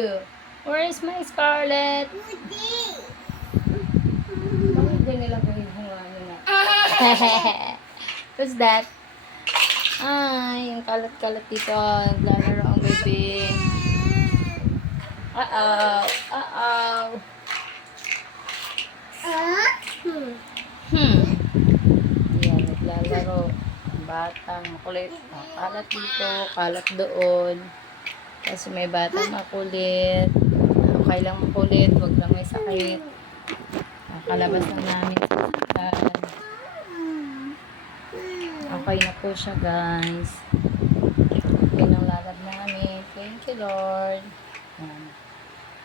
you? Where is my Scarlet? Bakit ganyan lang kayo kung ano na? What's that? Ay, yung kalat-kalat dito. Naglalaro ang baby. Uh-oh. Uh-oh. Hmm. Yan, naglalaro. Ang batang makulit. Kalat dito, kalat doon. Kasi may batang makulit. Okay lang makulit, wag lang may sakit. Nakalabas lang namin sa. Okay na po siya, guys. Okay ng lalab namin. Thank you, Lord.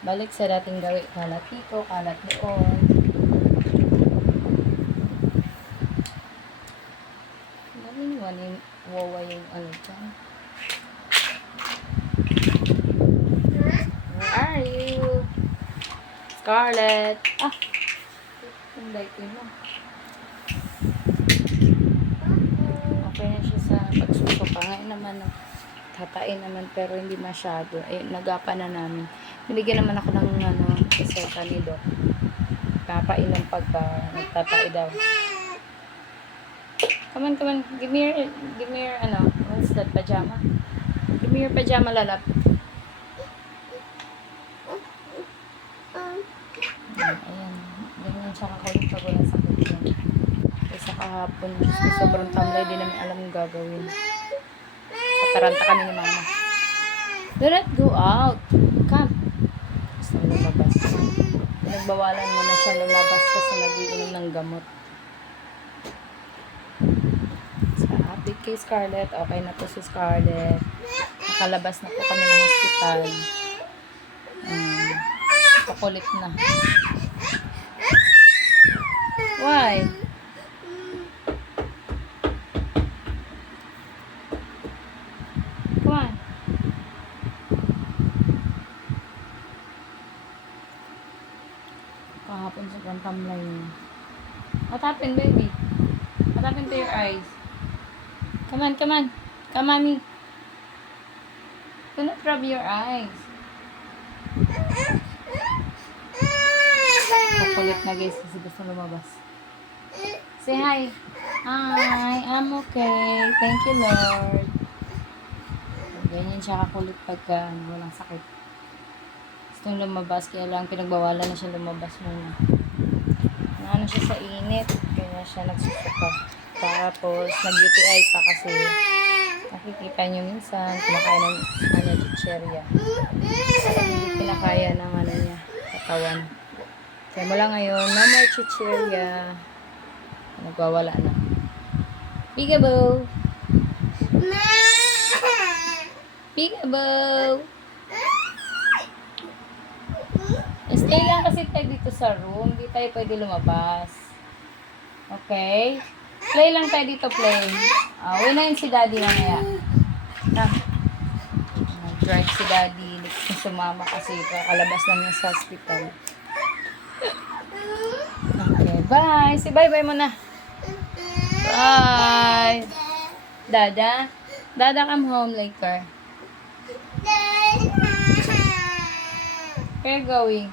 Balik sa dating gawi. Kalat dito, kalat doon. Galing mo ni Wawa yung ano dyan. Where are you? Scarlett. Ah! Yung light mo. Okay na siya sa pagsusuka. Ngayon naman, tatain naman pero hindi masyado. Eh, nagapa na namin. Binigyan naman ako ng ano, reseta ni Doc. Papainom pagka nagtatai daw. Come on, come on. Give me your, give me your, ano, what's that, pajama? Give me your pajama, lalap. Ayan, ayan. Ganyan siya kakulit pag walang sakit yan. Kasi kahapon, so, sobrang tamlay, di namin alam yung gagawin. Kataranta kami ni mama. Do not go out. Come. Gusto mo lumabas. Pinagbawalan mo na siya lumabas kasi nagiinom ng gamot. Sa update kay Scarlett, okay na po si Scarlett. Nakalabas na po kami ng hospital. Um, pakulit na. Why? Come on. Kahapon sa pantamlay niya. What happened, baby? What happened to your eyes? Come on, come on. Come, mommy. Do not rub your eyes. Kakulit na guys kasi gusto lumabas. Say hi. Hi, I'm okay. Thank you, Lord. Ganyan siya kakulit pagka ano, walang sakit. Gusto lumabas, kaya lang pinagbawalan na siya lumabas muna. Ano siya sa init, kaya siya nagsusuka. Tapos, nag-UTI pa kasi nakikita niyo minsan, kumakain ng ano, chicherya. Hindi pinakaya ng ano niya, katawan. Kaya mula ngayon, no more chicherya. Nagwawala na. Peekaboo! Peekaboo! Stay lang kasi tayo dito sa room. Hindi tayo pwede lumabas. Okay? Play lang tayo dito, play. Ah, uwi na yun si daddy mamaya. Na. Drive si daddy. Next na sumama kasi kakalabas lang niya sa hospital. Okay, bye. Say bye-bye muna. Bye. Dada? Dada, come home later. Where you going?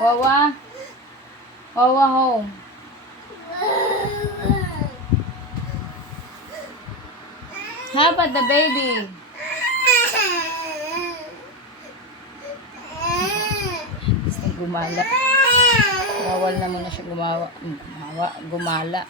Wawa? Wawa home. How about the baby? Gusto gumala. Bawal na muna siya gumawa. Gumawa. Gumala.